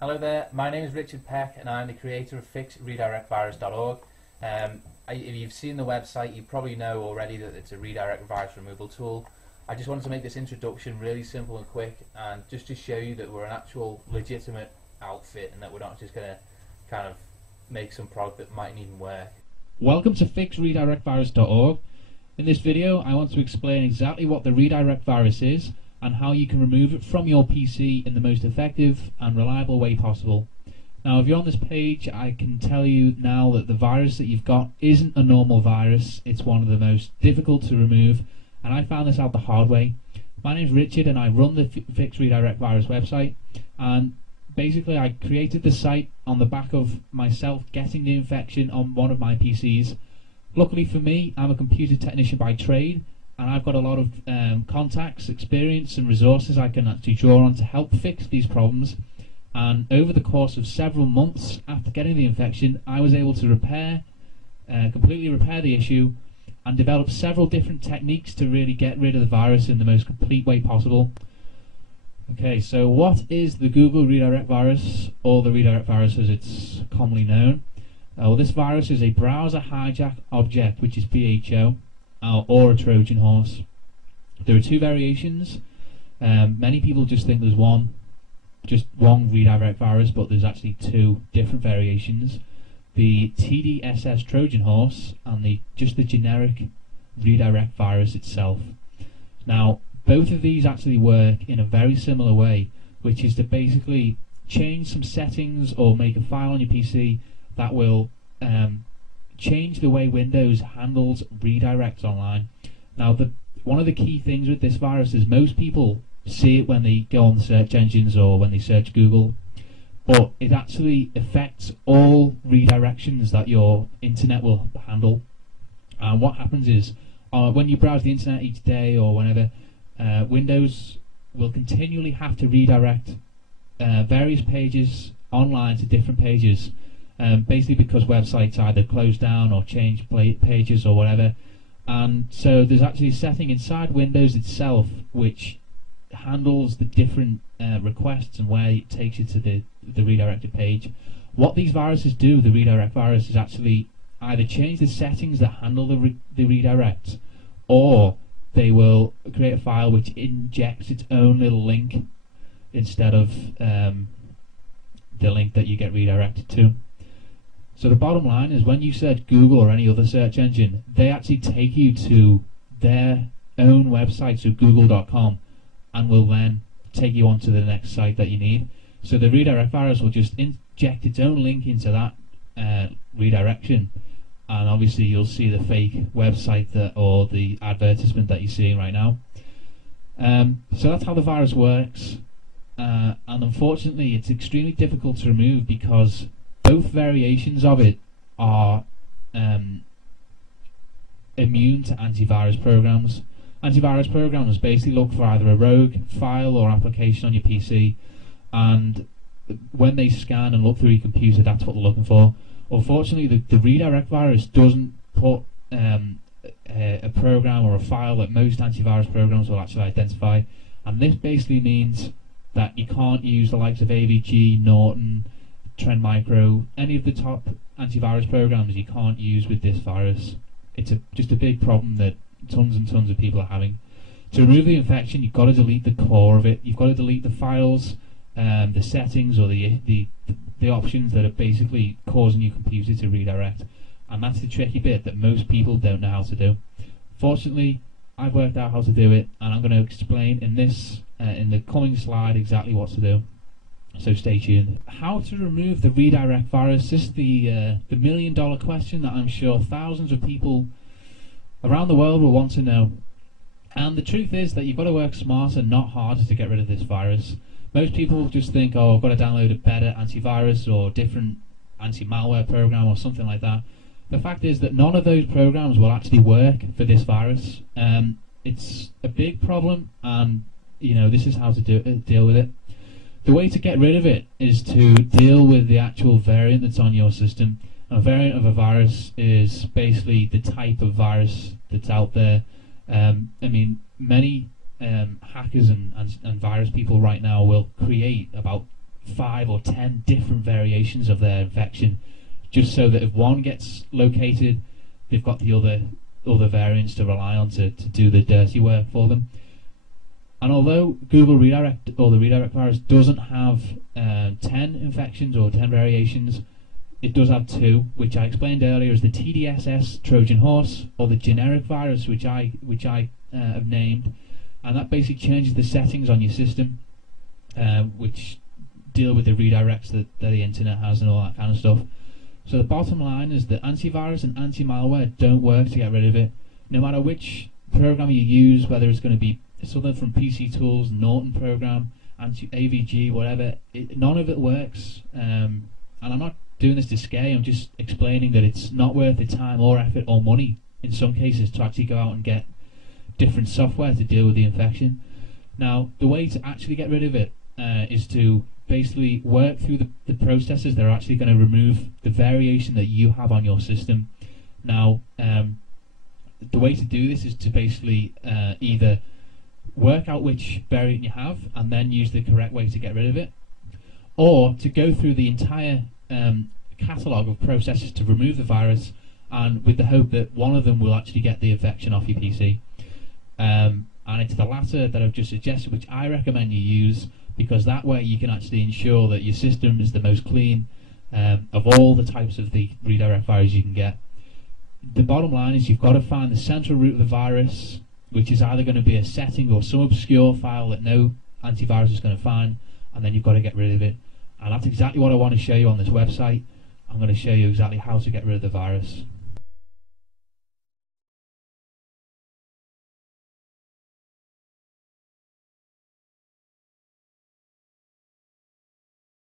Hello there, my name is Richard Peck and I'm the creator of FixRedirectVirus.org. If you've seen the website, you probably know already that it's a redirect virus removal tool. I just wanted to make this introduction really simple and quick, and just to show you that we're an actual legitimate outfit and that we're not just going to kind of make some product that mightn't even work. Welcome to FixRedirectVirus.org. In this video I want to explain exactly what the redirect virus is and how you can remove it from your PC in the most effective and reliable way possible. Now, if you're on this page, I can tell you now that the virus that you've got isn't a normal virus. It's one of the most difficult to remove, and I found this out the hard way. My name's Richard and I run the Fix Redirect Virus website, and basically I created the site on the back of myself getting the infection on one of my PCs. Luckily for me, I'm a computer technician by trade, and I've got a lot of contacts, experience and resources I can actually draw on to help fix these problems. And over the course of several months after getting the infection, I was able to completely repair the issue and develop several different techniques to really get rid of the virus in the most complete way possible. Okay, so what is the Google redirect virus, or the redirect virus as it's commonly known? Well, this virus is a browser hijack object, which is BHO, or a Trojan horse. There are two variations. Many people just think there's just one redirect virus, but there's actually two different variations. The TDSS Trojan horse and just the generic redirect virus itself. Now, both of these actually work in a very similar way, which is to basically change some settings or make a file on your PC that will change the way Windows handles redirects online. Now, one of the key things with this virus is most people see it when they go on the search engines or when they search Google, but it actually affects all redirections that your internet will handle. And what happens is, when you browse the internet each day or whenever, Windows will continually have to redirect various pages online to different pages, basically because websites either close down or change pages or whatever. And so there's actually a setting inside Windows itself which handles the different requests and where it takes you to the redirected page. What these viruses do, the redirect virus, is actually either change the settings that handle the redirect, or they will create a file which injects its own little link instead of the link that you get redirected to. So the bottom line is, when you search Google or any other search engine, they actually take you to their own website, so google.com, and will then take you onto the next site that you need. So the redirect virus will just inject its own link into that redirection, and obviously you'll see the fake website or the advertisement that you're seeing right now. So that's how the virus works, and unfortunately it's extremely difficult to remove because both variations of it are immune to antivirus programs. Antivirus programs basically look for either a rogue file or application on your PC, and when they scan and look through your computer, that's what they're looking for. Unfortunately, the redirect virus doesn't put a program or a file that most antivirus programs will actually identify, and this basically means that you can't use the likes of AVG, Norton, Trend Micro, any of the top antivirus programs you can't use with this virus. It's just a big problem that tons and tons of people are having. To remove the infection, you've got to delete the core of it. You've got to delete the files, the settings, or the options that are basically causing your computer to redirect. And that's the tricky bit that most people don't know how to do. Fortunately, I've worked out how to do it, and I'm going to explain in the coming slide exactly what to do. So stay tuned. How to remove the redirect virus? This is the million-dollar question that I'm sure thousands of people around the world will want to know. And the truth is that you've got to work smarter, not harder, to get rid of this virus. Most people just think, oh, I've got to download a better antivirus or different anti-malware program or something like that. The fact is that none of those programs will actually work for this virus. It's a big problem, and this is how to deal with it. The way to get rid of it is to deal with the actual variant that's on your system. A variant of a virus is basically the type of virus that's out there. Many hackers and virus people right now will create about 5 or 10 different variations of their infection, just so that if one gets located, they've got the other variants to rely on to do the dirty work for them. And although Google Redirect, or the redirect virus, doesn't have 10 infections or 10 variations, it does have 2, which I explained earlier as the TDSS Trojan horse, or the generic virus, which I have named, and that basically changes the settings on your system, which deal with the redirects that the internet has and all that kind of stuff. So the bottom line is that antivirus and anti-malware don't work to get rid of it. No matter which program you use, whether it's going to be something from PC Tools, Norton program, AVG, whatever, none of it works. And I'm not doing this to scare you, I'm just explaining that it's not worth the time or effort or money in some cases to actually go out and get different software to deal with the infection. Now, the way to actually get rid of it is to basically work through the processes that are actually going to remove the variation that you have on your system. Now, the way to do this is to basically either work out which variant you have and then use the correct way to get rid of it, or to go through the entire catalogue of processes to remove the virus, and with the hope that one of them will actually get the infection off your PC. And it's the latter that I've just suggested, which I recommend you use, because that way you can actually ensure that your system is the most clean of all the types of the redirect virus you can get. The bottom line is you've got to find the central root of the virus, which is either going to be a setting or some obscure file that no antivirus is going to find, and then you've got to get rid of it. And that's exactly what I want to show you on this website. I'm going to show you exactly how to get rid of the virus.